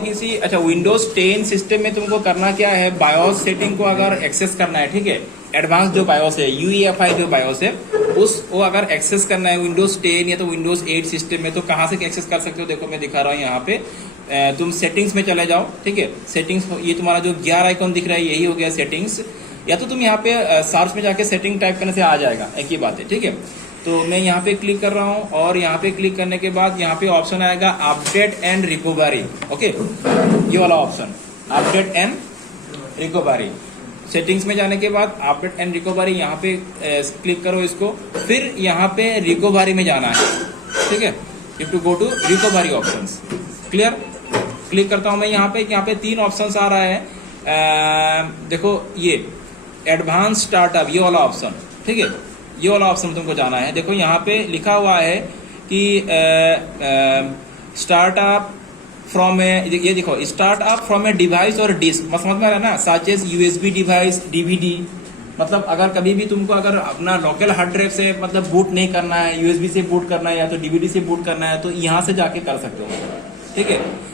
किसी अच्छा Windows 10 system में तुमको करना क्या है, बायोस सेटिंग को अगर एक्सेस करना है, ठीक है, एडवांस जो बायोस है यूईएफआई जो बायोस है वो अगर एक्सेस करना है विंडोज 10 या तो विंडोज 8 सिस्टम में, तो कहाँ से एक्सेस कर सकते हो? देखो मैं दिखा रहा हूँ यहाँ पे, तुम सेटिंग्स में चले जाओ, ठीक है, सेटिंग्स, ये तुम्हारा जो गियर आइकॉन दिख रहा है यही हो गया सेटिंग्स, या तो तुम यहाँ पे सर्च में जाके सेटिंग टाइप करने से आ जाएगा, एक ही बात है, ठीक है। तो मैं यहाँ पे क्लिक कर रहा हूँ और यहाँ पे क्लिक करने के बाद यहाँ पे ऑप्शन आएगा अपडेट एंड रिकवरी, ओके, ये वाला option update and recovery. Settings में जाने के बाद अपडेट एंड रिकवरी यहाँ पे क्लिक करो इसको, फिर यहाँ पे रिकवरी में जाना है, ठीक है, you to go to recovery options, clear. Click करता हूँ मैं यहाँ पे 3 ऑप्शंस आ रहा है, देखो ये एडवांस स्टार्टअप, ये वाला ऑप्शन, ठीक है, ये वाला ऑप्शन तुमको जाना है। देखो यहाँ पे लिखा हुआ है कि स्टार्टअप फ्रॉम ये देखो स्टार्टअप फ्रॉम ए डिवाइस और डिस्क, समझ में आ रहा है ना, such as USB device, DVD, मतलब अगर कभी भी तुमको अगर अपना लोकल हार्ड ड्राइव से मतलब बूट नहीं करना है, यूएसबी से बूट करना है या तो डीवीडी से बूट करना है, तो यहाँ से जाके कर सकते हो, ठीक है।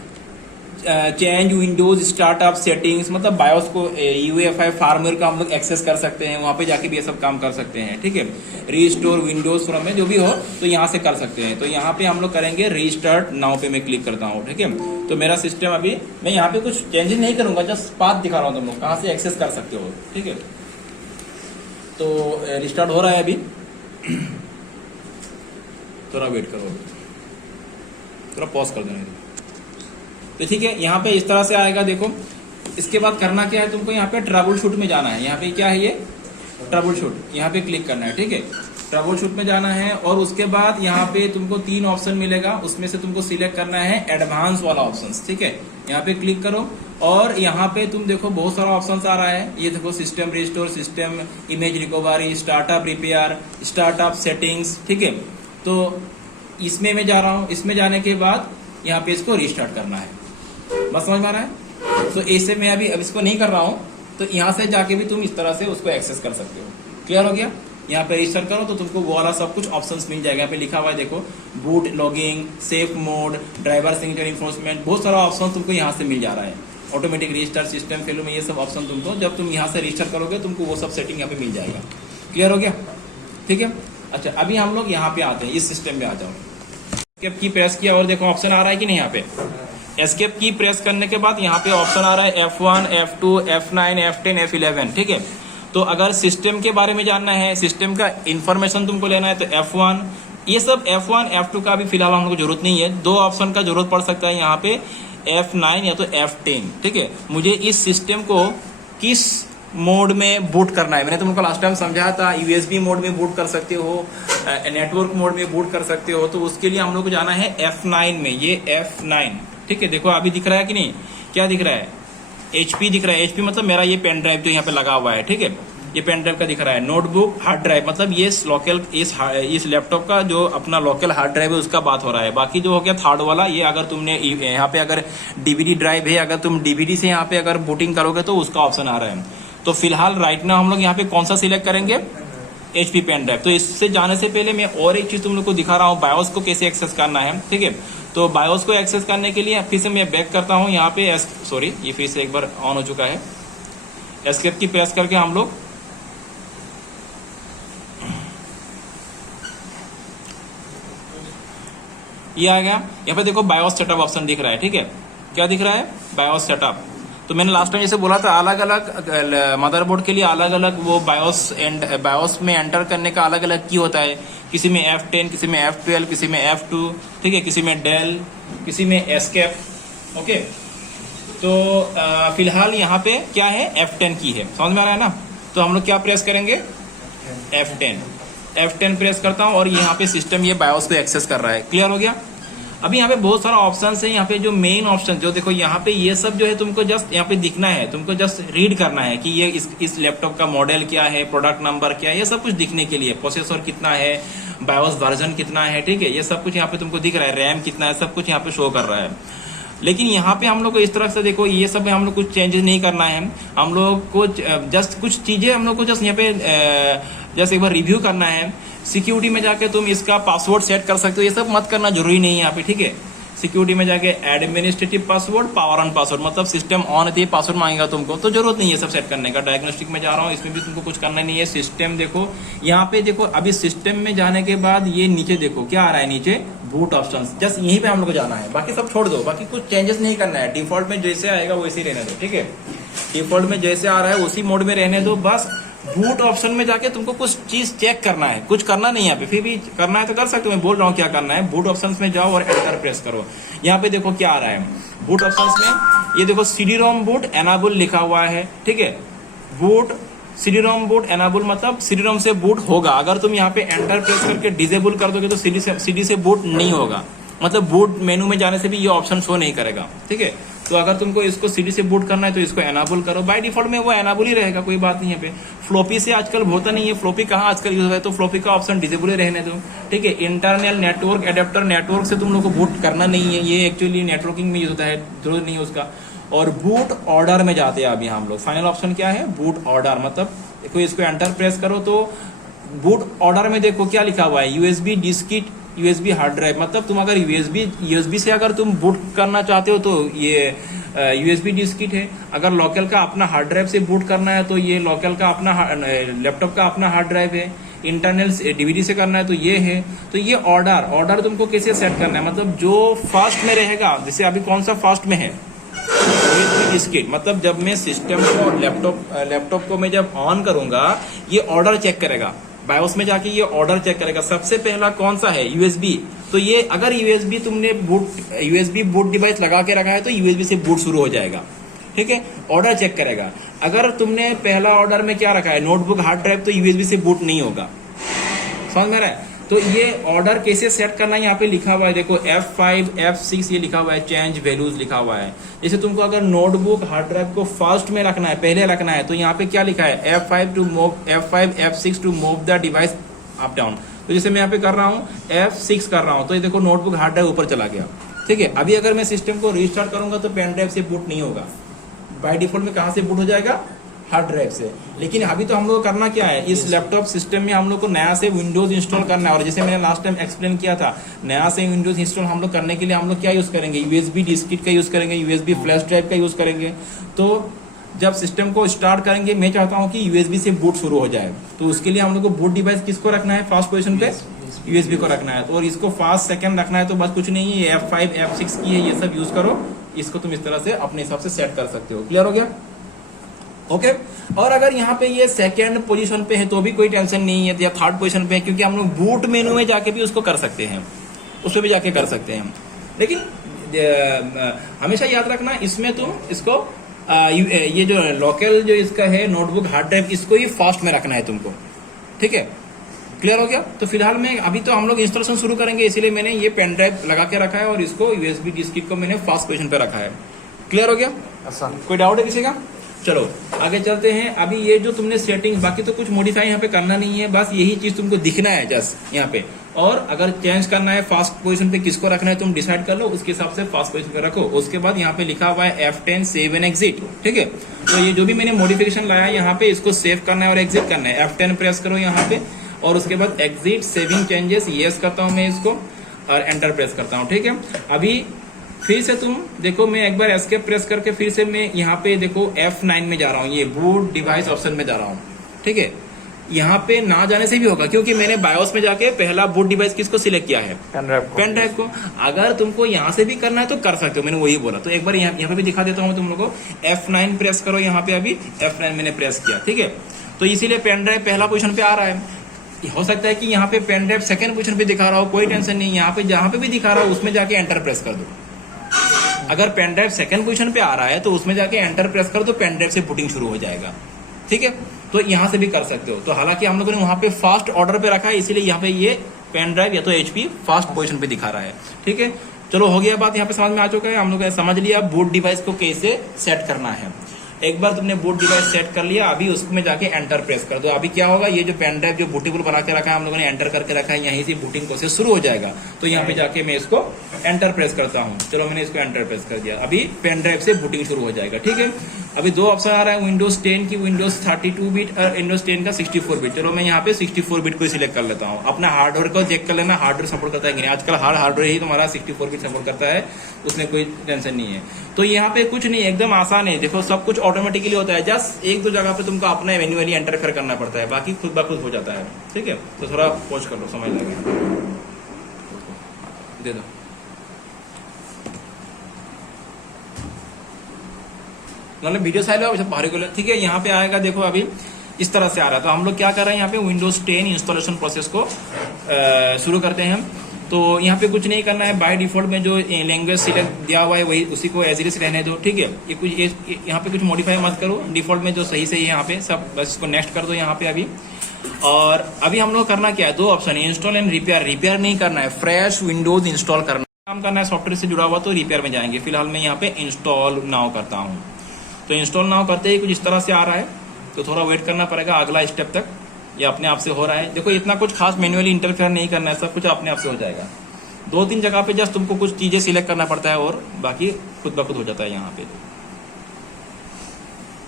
चेंज विंडोज स्टार्टअप सेटिंग्स, मतलब बायोस को यूएफआई फार्मवेयर का हम लोग एक्सेस कर सकते हैं, वहां पे जाके भी ये सब काम कर सकते हैं, ठीक है। रीस्टोर विंडोज फ्रॉम में जो भी हो तो यहाँ से कर सकते हैं। तो यहाँ पे हम लोग करेंगे रीस्टार्ट नाउ पे मैं क्लिक करता हूँ, ठीक है। तो मेरा सिस्टम अभी मैं यहाँ पे कुछ चेंजेस नहीं करूंगा, जस्ट पाथ दिखा रहा हूँ तुम लोग कहाँ से एक्सेस कर सकते हो, ठीक है। तो रिस्टार्ट हो रहा है अभी, थोड़ा वेट करो, थोड़ा पॉज कर देना, तो ठीक है। यहाँ पे इस तरह से आएगा, देखो इसके बाद करना क्या है तुमको, यहाँ पे ट्रबल शूट में जाना है, यहाँ पे क्या है ये ट्रबल शूट, यहाँ पे क्लिक करना है, ठीक है, ट्रबल शूट में जाना है। और उसके बाद यहाँ पे तुमको 3 ऑप्शन मिलेगा, उसमें से तुमको सिलेक्ट करना है एडवांस वाला ऑप्शन, ठीक है, यहाँ पे क्लिक करो। और यहाँ पे तुम देखो बहुत सारा ऑप्शन आ रहा है, ये देखो system restore, system image recovery, startup repair, startup settings, ठीक है। तो इसमें मैं जा रहा हूँ, इसमें जाने के बाद यहाँ पे इसको रिस्टार्ट करना है, बस समझ में आ रहा है। तो ऐसे मैं अभी अब इसको नहीं कर रहा हूँ, तो यहाँ से जाके भी तुम इस तरह से उसको एक्सेस कर सकते हो, क्लियर हो गया। यहाँ पे रजिस्टर करो तो तुमको वो वाला सब कुछ ऑप्शंस मिल जाएगा, यहाँ पे लिखा हुआ है देखो, boot logging, safe mode, driver signature enforcement, बहुत सारा ऑप्शन तुमको यहाँ से मिल जा रहा है। ऑटोमेटिक रजिस्टर सिस्टम फेलो में ये सब ऑप्शन तुमको जब तुम यहाँ से रजिस्टर करोगे तुमको वो सब सेटिंग यहाँ पे मिल जाएगा, क्लियर हो गया, ठीक है। अच्छा अभी हम लोग यहाँ पे आते हैं, इस सिस्टम में आ जाओ, एस्केप की प्रेस किया और देखो ऑप्शन आ रहा है कि नहीं, यहाँ पे एस्केप की प्रेस करने के बाद यहाँ पे ऑप्शन आ रहा है F1, F2, F9, F10, F11, ठीक है। तो अगर सिस्टम के बारे में जानना है, सिस्टम का इंफॉर्मेशन तुमको लेना है तो F1, ये सब F1, F2 का भी फिलहाल हम लोग को जरूरत नहीं है, 2 ऑप्शन का जरूरत पड़ सकता है यहाँ पे, F9 या तो F10, ठीक है। मुझे इस सिस्टम को किस मोड में बूट करना है, मैंने तुमको लास्ट टाइम समझाया था, यूएसबी मोड में बूट कर सकते हो, नेटवर्क मोड में बूट कर सकते हो, तो उसके लिए हम लोग को जाना है F9 में, ये F9, ठीक है। देखो अभी दिख रहा है कि नहीं, क्या दिख रहा है, HP दिख रहा है, HP मतलब मेरा ये पेन ड्राइव जो यहाँ पे लगा हुआ है, ठीक है, ये पेन ड्राइव का दिख रहा है। नोटबुक हार्ड ड्राइव मतलब ये लोकल इस लैपटॉप का जो अपना लोकल हार्ड ड्राइव है उसका बात हो रहा है। बाकी जो हो गया थर्ड वाला, ये अगर तुमने यहाँ पे अगर डीवीडी ड्राइव है, अगर तुम डीवीडी से यहाँ पे अगर बूटिंग करोगे तो उसका ऑप्शन आ रहा है। तो फिलहाल राइट नाउ हम लोग यहाँ पे कौन सा सिलेक्ट करेंगे, HP पेन ड्राइव। तो इससे जाने से पहले मैं और एक चीज तुम लोग को दिखा रहा हूँ, बायोस को कैसे एक्सेस करना है, ठीक है। तो बायोस को एक्सेस करने के लिए फिर से मैं बैक करता हूँ यहाँ पे, सॉरी ये फिर से एक बार ऑन हो चुका है, एस्केप की प्रेस करके हम लोग ये आ गया। यहाँ पे देखो बायोस सेटअप ऑप्शन दिख रहा है, ठीक है, क्या दिख रहा है, बायोस सेटअप। तो मैंने लास्ट टाइम जैसे बोला था, अलग अलग मदरबोर्ड के लिए अलग अलग वो बायोस में एंटर करने का अलग अलग की होता है, किसी में F10, किसी में F12, किसी में F2, ठीक है, किसी में डेल, किसी में एस्केप, ओके। तो फिलहाल यहाँ पे क्या है, F10 की है, समझ में आ रहा है ना। तो हम लोग क्या प्रेस करेंगे, F10 प्रेस करता हूँ और यहाँ पे सिस्टम ये बायोस को एक्सेस कर रहा है, क्लियर हो गया। अभी यहाँ पे बहुत सारा ऑप्शन है, यहाँ पे जो मेन ऑप्शन जो देखो यहाँ पे ये सब जो है तुमको जस्ट यहाँ पे दिखना है, तुमको जस्ट रीड करना है कि ये इस लैपटॉप का मॉडल क्या है, प्रोडक्ट नंबर क्या है, ये सब कुछ दिखने के लिए, प्रोसेसर कितना है, बायोस वर्जन कितना है, ठीक है, ये सब कुछ यहाँ पे तुमको दिख रहा है, रैम कितना है, सब कुछ यहाँ पे शो कर रहा है। लेकिन यहाँ पे हम लोग को इस तरह से देखो, ये सब हम लोग कुछ चेंजेस नहीं करना है, हम लोग को जस्ट कुछ चीजें हम लोग को जस्ट यहाँ पे जस्ट एक बार रिव्यू करना है। सिक्योरिटी में जाके तुम इसका पासवर्ड सेट कर सकते हो, ये सब मत करना जरूरी नहीं है यहाँ पे, ठीक है। सिक्योरिटी में जाके administrative password, power on password, मतलब सिस्टम ऑन होती है पासवर्ड मांगेगा तुमको, तो जरूरत नहीं है सब सेट करने का। डायग्नोस्टिक में जा रहा हूँ, इसमें भी तुमको कुछ करना नहीं है। सिस्टम देखो यहाँ पे, देखो अभी सिस्टम में जाने के बाद ये नीचे देखो क्या आ रहा है, नीचे बूट ऑप्शंस, जस्ट यहीं पे हम लोग को जाना है, बाकी सब छोड़ दो, बाकी कुछ चेंजेस नहीं करना है। डिफॉल्ट में जैसे आएगा वैसे ही रहने दो, ठीक है। डिफॉल्ट में जैसे आ रहा है उसी मोड में रहने दो। बस बूट ऑप्शन में जाके तुमको कुछ चीज चेक करना है, कुछ करना नहीं है यहाँ पे, फिर भी करना है तो कर सकते हो, मैं बोल रहा हूँ क्या करना है। बूट ऑप्शंस में जाओ और एंटर प्रेस करो। यहाँ पे देखो क्या आ रहा है बूट ऑप्शंस में, ये देखो CD-ROM बूट एनाबल लिखा हुआ है, ठीक है। बूट CD-ROM बूट एनाबल मतलब CD-ROM से बूट होगा। अगर तुम यहाँ पे एंटर प्रेस करके डिसेबल कर दोगे तो CD से बूट नहीं होगा, मतलब बूट मेनू में जाने से भी ये ऑप्शन शो नहीं करेगा, ठीक है। तो अगर तुमको इसको CD से बूट करना है तो इसको एनाबल करो, बाय डिफॉल्ट में वो एनाबल ही रहेगा, कोई बात नहीं है। पे फ्लोपी से आजकल होता नहीं है, फ्लोपी कहाँ आजकल यूज होता है, तो फ्लोपी का ऑप्शन डिसेबल ही रहने दो, ठीक है। इंटरनल नेटवर्क एडेप्टर, नेटवर्क से तुम लोग को बूट करना नहीं है, ये एक्चुअली नेटवर्किंग में यूज होता है, जरूरत नहीं है उसका। और बूट ऑर्डर में जाते हैं अभी हम लोग, फाइनल ऑप्शन क्या है, बूट ऑर्डर, मतलब देखो इसको एंटर प्रेस करो तो बूट ऑर्डर में देखो क्या लिखा हुआ है, USB Diskit, USB hard drive, मतलब तुम अगर USB से अगर तुम बूट करना चाहते हो तो ये USB डिस्किट है। अगर लोकल का अपना हार्ड ड्राइव से बूट करना है तो ये लोकल का अपना लैपटॉप का अपना हार्ड ड्राइव है। इंटरनल DVD से करना है तो ये है। तो ये ऑर्डर तुमको कैसे सेट करना है, मतलब जो फास्ट में रहेगा, जैसे अभी कौन सा फास्ट में है, USB डिस्किट, मतलब जब मैं सिस्टम को लैपटॉप को मैं जब ऑन करूंगा ये ऑर्डर चेक करेगा, बायोस में जाके ये ऑर्डर चेक करेगा। सबसे पहला कौन सा है, USB, तो ये अगर USB तुमने USB बूट डिवाइस लगा के रखा है तो USB से बूट शुरू हो जाएगा, ठीक है। ऑर्डर चेक करेगा। अगर तुमने पहला ऑर्डर में क्या रखा है, नोटबुक हार्ड ड्राइव, तो USB से बूट नहीं होगा, समझ में रहा है। तो ये ऑर्डर कैसे सेट करना है यहाँ पे लिखा हुआ है, देखो F5 F6 ये लिखा हुआ है, चेंज वैल्यूज लिखा हुआ है। जैसे तुमको अगर नोटबुक हार्ड ड्राइव को फास्ट में रखना है, पहले रखना है, तो यहाँ पे क्या लिखा है, F5 F6 to move the device up down. तो जैसे मैं यहाँ पे कर रहा हूँ F6 कर रहा हूँ, तो ये देखो नोटबुक हार्ड ड्राइव ऊपर चला गया, ठीक है। अभी अगर मैं सिस्टम को रिस्टार्ट करूंगा तो पेन ड्राइव से बूट नहीं होगा, बाय डिफॉल्ट में कहाँ से बूट हो जाएगा, हार्ड ड्राइव से। लेकिन अभी तो हम लोग को करना क्या है, इस लैपटॉप सिस्टम में हम लोग को नया से विंडोज इंस्टॉल करना है। और जैसे मैंने लास्ट टाइम एक्सप्लेन किया था, नया से विंडोज इंस्टॉल हम लोग करने के लिए हम लोग क्या यूज करेंगे, USB डिस्किट का यूज करेंगे, USB फ्लैश ड्राइव का यूज करेंगे। तो जब सिस्टम को स्टार्ट करेंगे, मैं चाहता हूँ कि USB से बूट शुरू हो जाए, तो उसके लिए हम लोग को बूट डिवाइस किसको रखना है, फास्ट पोजिशन पे USB को रखना है, और इसको फास्ट सेकंड रखना है। तो बस कुछ नहीं है, F5 F6 की है, ये सब यूज करो, इसको तुम इस तरह से अपने हिसाब से सेट कर सकते हो। क्लियर हो गया, ओके। और अगर यहाँ पे ये सेकंड पोजीशन पे है तो भी कोई टेंशन नहीं है, या थर्ड पोजीशन पे है, क्योंकि हम लोग बूट मेनू में जाके भी उसको कर सकते हैं, उसमें भी जाके कर सकते हैं। लेकिन हमेशा याद रखना, इसमें तुम इसको ये जो लोकल जो इसका है नोटबुक हार्ड ड्राइव, इसको ही फास्ट में रखना है तुमको, ठीक है। क्लियर हो गया। तो फिलहाल में अभी तो हम लोग इंस्टॉलेशन शुरू करेंगे, इसीलिए मैंने ये पेन ड्राइव लगा के रखा है और इसको USB डिस्किट को मैंने फास्ट पोजीशन पे रखा है। क्लियर हो गया, आसान, कोई डाउट है किसी का? चलो आगे चलते हैं। अभी ये जो तुमने सेटिंग, बाकी तो कुछ मॉडिफाई यहाँ पे करना नहीं है, बस यही चीज तुमको दिखना है जस्ट यहाँ पे। और अगर चेंज करना है फास्ट पोजीशन पे किसको रखना है तुम डिसाइड कर लो, उसके हिसाब से फास्ट पोजीशन पे रखो। उसके बाद यहाँ पे लिखा हुआ है F10 सेव एंड एग्जिट, ठीक है। तो ये जो भी मैंने मॉडिफिकेशन लाया है यहाँ पे, इसको सेव करना है और एग्जिट करना है। F10 प्रेस करो यहाँ पे, और उसके बाद एग्जिट सेविंग चेंजेस यस करता हूँ मैं इसको, और एंटर प्रेस करता हूँ, ठीक है। अभी फिर से तुम देखो, मैं एक बार एस्केप प्रेस करके फिर से मैं यहाँ पे देखो F9 में जा रहा हूँ, ये बूट डिवाइस ऑप्शन में जा रहा हूँ, ठीक है। यहाँ पे ना जाने से भी होगा, क्योंकि मैंने बायोस में जाके पहला बूट डिवाइस किसको सिलेक्ट किया है, पेन ड्राइव को। अगर तुमको यहाँ से भी करना है तो कर सकते हो, मैंने वही बोला। तो एक बार यहाँ पे भी दिखा देता हूँ तुम लोगों को। F9 प्रेस करो यहाँ पे, अभी F9 मैंने प्रेस किया, ठीक है। तो इसीलिए पेन ड्राइव पहला पोजिशन पे आ रहा है। हो सकता है कि यहाँ पे पेन ड्राइव सेकंड पोजीशन पे दिखा रहा हो, कोई टेंशन नहीं, यहाँ पे जहाँ पे भी दिखा रहा हो उसमें जाके एंटर प्रेस कर दो। अगर पेन ड्राइव सेकंड पोजीशन पे आ रहा है तो उसमें जाके एंटर प्रेस कर दो, पेन ड्राइव से बूटिंग शुरू हो जाएगा, ठीक है। तो यहाँ से भी कर सकते हो। तो हालांकि हम लोगों ने वहाँ पे फास्ट ऑर्डर पे रखा है, इसीलिए यहाँ पे ये पेन ड्राइव या तो HP फास्ट पोजीशन पे दिखा रहा है, ठीक है। चलो हो गया बात, यहाँ पे समझ में आ चुका है, हम लोग समझ लिया बूट डिवाइस को कैसे सेट करना है। एक बार तुमने बूट डिवाइस सेट कर लिया, अभी उसमें जाके एंटर प्रेस कर दो। अभी क्या होगा, ये जो पेन ड्राइव जो बूटेबल बना के रखा है हम लोगों ने, एंटर करके रखा है, यहीं से बूटिंग प्रोसेस शुरू हो जाएगा। तो यहाँ पे जाके मैं इसको एंटर प्रेस करता हूँ। चलो मैंने इसको एंटर प्रेस कर दिया, अभी पेन ड्राइव से बूटिंग शुरू हो जाएगा, ठीक है। अभी दो ऑप्शन आ रहा है विंडोज 10 की विंडोज 32 बिट और विंडोज 10 का 64 बिट। चलो मैं यहाँ पे 64 बिट को सिलेक्ट कर लेता हूँ। अपना हार्डवेयर को चेक कर लेना, हार्डवेयर सपोर्ट करता है कि नहीं। आजकल हार्डवेयर ही तुम्हारा 64 बिट सपोर्ट करता है, उसमें कोई टेंशन नहीं है। तो यहाँ पे कुछ नहीं, एकदम आसान है। देखो सब कुछ ऑटोमेटिकली होता है, जस्ट एक दो जगह पे तुमको अपना मैन्युअली इंटरफेयर करना पड़ता है, बाकी खुद ब खुद हो जाता है। ठीक है, तो थोड़ा पॉज कर लो, समझ लगे, दे दो। मतलब वीडियो साइड बाहर को। ठीक है, यहाँ पे आएगा, देखो अभी इस तरह से आ रहा है। तो हम लोग क्या कर रहे हैं, यहाँ पे विंडोज 10 इंस्टॉलेशन प्रोसेस को शुरू करते हैं। तो यहाँ पे कुछ नहीं करना है, बाय डिफॉल्ट में जो लैंग्वेज सिलेक्ट दिया हुआ है वही उसी को एज इट इज रहने दो। ठीक है, ये कुछ यहाँ पे कुछ मॉडिफाई मत करो, डिफॉल्ट में जो सही है यहाँ पे सब, बस इसको नेक्स्ट कर दो यहाँ पे अभी। और अभी हम लोग करना क्या है, दो ऑप्शन है, इंस्टॉल एंड रिपेयर। रिपेयर नहीं करना है, फ्रेश विंडोज इंस्टॉल करना काम करना है, सॉफ्टवेयर से जुड़ा हुआ, तो रिपेयर में जाएंगे। फिलहाल मैं यहाँ पे इंस्टॉल नाउ करता हूँ। तो इंस्टॉल नाउ करते ही कुछ इस तरह से आ रहा है, तो थोड़ा वेट करना पड़ेगा अगला स्टेप तक। ये अपने आप से हो रहा है। देखो इतना कुछ खास मैन्युअली इंटरफेयर नहीं करना है, सब कुछ अपने आप से हो जाएगा। दो तीन जगह पे जस्ट तुमको कुछ चीजें सिलेक्ट करना पड़ता है और बाकी खुद ब खुद हो जाता है। यहाँ पे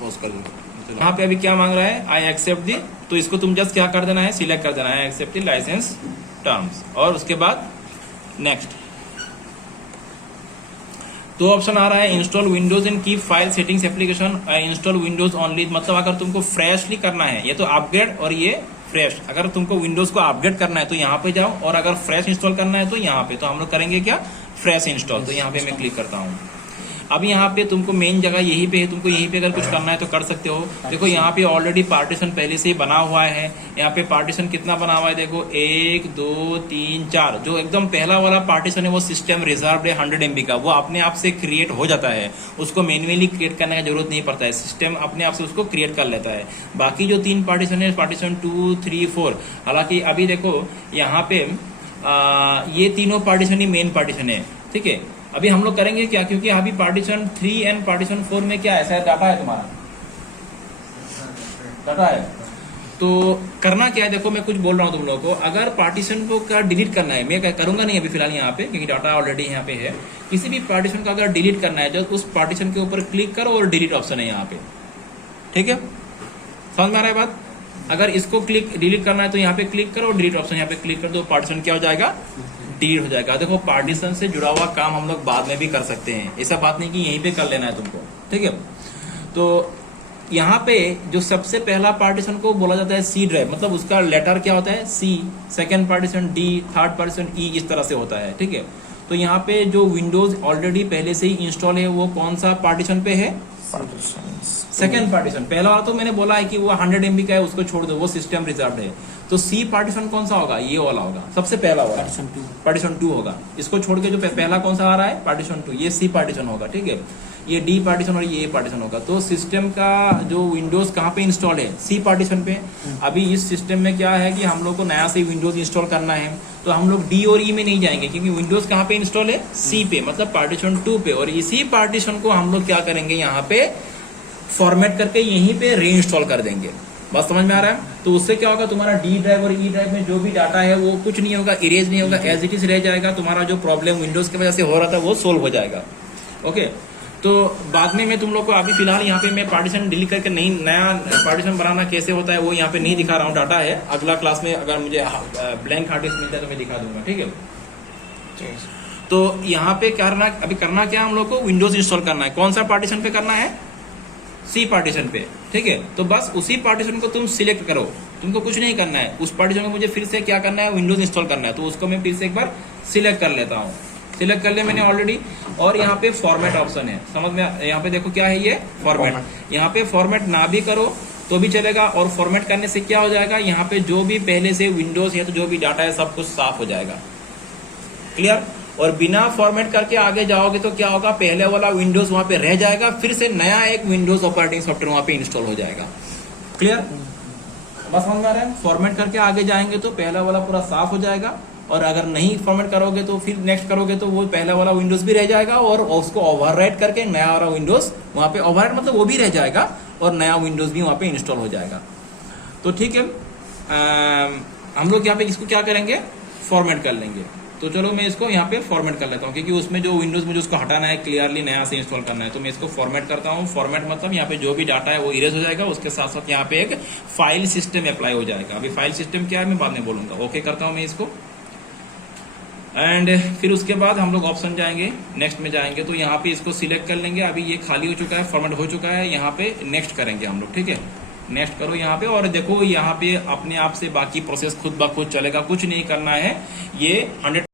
पॉज कर लो। यहाँ पे अभी क्या मांग रहा है, आई एक्सेप्ट दी। तो इसको तुम जस्ट क्या कर देना है, सिलेक्ट कर देना है, एक्सेप्ट दी लाइसेंस टर्म्स, और उसके बाद नेक्स्ट। दो ऑप्शन आ रहा है, install Windows and keep file settings application, install Windows only. मतलब अगर तुमको फ्रेशली करना है, ये तो अपग्रेड और ये फ्रेश। अगर तुमको विंडोज को अपग्रेड करना है तो यहाँ पे जाओ, और अगर फ्रेश इंस्टॉल करना है तो यहाँ पे। तो हम लोग करेंगे क्या, फ्रेश इंस्टॉल। तो यहाँ पे मैं क्लिक करता हूँ। अब यहाँ पे तुमको मेन जगह यहीं पे है, तुमको यहीं पे अगर कुछ करना है तो कर सकते हो। देखो यहाँ पे ऑलरेडी पार्टीशन पहले से ही बना हुआ है। यहाँ पे पार्टीशन कितना बना हुआ है, देखो 1 2 3 4। जो एकदम पहला वाला पार्टीशन है वो सिस्टम रिजर्व है 100 MB का, वो अपने आप से क्रिएट हो जाता है, उसको मैन्युअली क्रिएट करने की जरूरत नहीं पड़ता है, सिस्टम अपने आप से उसको क्रिएट कर लेता है। बाकी जो 3 पार्टीशन है, पार्टीशन 2 3 4, हालांकि अभी देखो यहाँ पे ये तीनों पार्टीशन ही मेन पार्टीशन है। ठीक है, अभी हम लोग करेंगे क्या, क्योंकि अभी पार्टीशन 3 एंड पार्टीशन 4 में क्या ऐसा डाटा है, तुम्हारा डाटा है। तो करना क्या है, देखो मैं कुछ बोल रहा हूँ तुम लोगों को। अगर पार्टीशन को का डिलीट करना है, मैं करूंगा नहीं अभी फिलहाल यहाँ पे, क्योंकि डाटा ऑलरेडी यहाँ पे है। किसी भी पार्टीशन का अगर डिलीट करना है, जब उस पार्टीशन के ऊपर क्लिक करो और डिलीट ऑप्शन है यहाँ पे। ठीक है, समझ में आ रहा है बात। अगर इसको डिलीट करना है तो यहाँ पे क्लिक करो और डिलीट ऑप्शन यहाँ पे क्लिक कर दो, पार्टीशन क्या हो जाएगा, डिलीट हो जाएगा। देखो पार्टीशन से जुड़ा हुआ काम हम लोग बाद में भी कर सकते हैं, ऐसा बात नहीं कि यहीं पे कर लेना है तुमको। ठीक है, तो यहाँ पे जो सबसे पहला पार्टीशन को बोला जाता है सी ड्राइव, मतलब उसका लेटर क्या होता है, C. Second partition D, third partition E, इस तरह से होता है। ठीक है, तो यहाँ पे जो विंडोज ऑलरेडी पहले से ही इंस्टॉल है वो कौन सा पार्टीशन पे है, सेकेंड पार्टीशन। पहला वाला तो मैंने बोला है कि वो 100 MB का है, उसको छोड़ दो, वो सिस्टम रिजर्व है। तो सी पार्टीशन कौन सा होगा, ये वाला होगा, सबसे पहला वाला पार्टीशन 2 होगा। इसको छोड़ के जो पहला कौन सा आ रहा है, पार्टीशन 2, ये सी पार्टीशन होगा। ठीक है, ये डी पार्टीशन और ये पार्टीशन होगा। तो सिस्टम का जो विंडोज कहाँ पे इंस्टॉल है, सी पार्टीशन पे। अभी इस सिस्टम में क्या है कि हम लोग को नया से विंडोज इंस्टॉल करना है, तो हम लोग डी और ई में नहीं जाएंगे, क्योंकि विंडोज कहाँ पे इंस्टॉल है, सी पे, मतलब पार्टीशन 2 पे। और इसी पार्टीशन को हम लोग क्या करेंगे, यहाँ पे फॉर्मेट करके यहीं पे री इंस्टॉल कर देंगे। बस समझ में आ रहा है। तो उससे क्या होगा, तुम्हारा डी ड्राइव और ई ड्राइव में जो भी डाटा है वो कुछ नहीं होगा, इरेज नहीं होगा, एज इट इज रह जाएगा। तुम्हारा जो प्रॉब्लम विंडोज की वजह से हो रहा था वो सोल्व हो जाएगा। ओके, तो बाद में मैं तुम लोग को, अभी फिलहाल यहाँ पे मैं पार्टीशन डिलीट करके नहीं, नया पार्टीशन बनाना कैसे होता है वो यहाँ पे नहीं दिखा रहा हूँ, डाटा है। अगला क्लास में अगर मुझे ब्लैंक हार्ड डिस्क मिलता है तो मैं दिखा दूंगा। ठीक है, तो यहाँ पे अभी करना क्या, हम लोग को विंडोज इंस्टॉल करना है। कौन सा पार्टीशन पे करना है, सी पार्टीशन पे। ठीक है, तो बस उसी पार्टीशन को तुम सिलेक्ट करो, तुमको कुछ नहीं करना है। उस पार्टीशन को मुझे फिर से क्या करना है, विंडोज इंस्टॉल करना है, तो उसको मैं फिर से एक बार सिलेक्ट कर लेता हूँ। सिलेक्ट कर लिया मैंने ऑलरेडी, और यहाँ पे फॉर्मेट ऑप्शन है, समझ में। यहाँ पे देखो क्या है, ये फॉर्मेट। यहाँ पे फॉर्मेट ना भी करो तो भी चलेगा, और फॉर्मेट करने से क्या हो जाएगा, यहाँ पे जो भी पहले से विंडोज है तो जो भी डाटा है सब कुछ साफ हो जाएगा। क्लियर। और बिना फॉर्मेट करके आगे जाओगे तो क्या होगा, पहले वाला विंडोज वहां पे रह जाएगा, फिर से नया एक विंडोज ऑपरेटिंग सॉफ्टवेयर वहां पे इंस्टॉल हो जाएगा। क्लियर, बस समझ में आ रहा है। फॉर्मेट करके आगे जाएंगे तो पहला वाला पूरा साफ हो जाएगा, और अगर नहीं फॉर्मेट करोगे तो फिर नेक्स्ट करोगे तो वो पहला वाला विंडोज भी रह जाएगा, और उसको ओवरराइट करके नया वाला विंडोज वहां पे, ओवरराइट मतलब वो भी रह जाएगा और नया विंडोज भी वहां पे इंस्टॉल हो जाएगा। तो ठीक है, हम लोग यहाँ पे इसको क्या करेंगे, फॉर्मेट कर लेंगे। तो चलो मैं इसको यहाँ पे फॉर्मेट कर लेता हूँ, क्योंकि उसमें जो विंडोज मुझे उसको हटाना है, क्लियरली नया से इंस्टॉल करना है, तो मैं इसको फॉर्मेट करता हूँ। फॉर्मेट मतलब यहाँ पे जो भी डाटा है वो इरेज हो जाएगा, उसके साथ साथ यहाँ पे एक फाइल सिस्टम अप्लाई हो जाएगा। अभी फाइल सिस्टम क्या है मैं बाद में बोलूंगा। ओके करता हूँ मैं इसको, एंड फिर उसके बाद हम लोग ऑप्शन जाएंगे, नेक्स्ट में जाएंगे, तो यहाँ पे इसको सिलेक्ट कर लेंगे। अभी ये खाली हो चुका है, फॉर्मेट हो चुका है, यहाँ पे नेक्स्ट करेंगे हम लोग, ठीक है। नेक्स्ट करो यहाँ पे, और देखो यहाँ पे अपने आप से बाकी प्रोसेस खुद ब खुद चलेगा, कुछ नहीं करना है। ये 100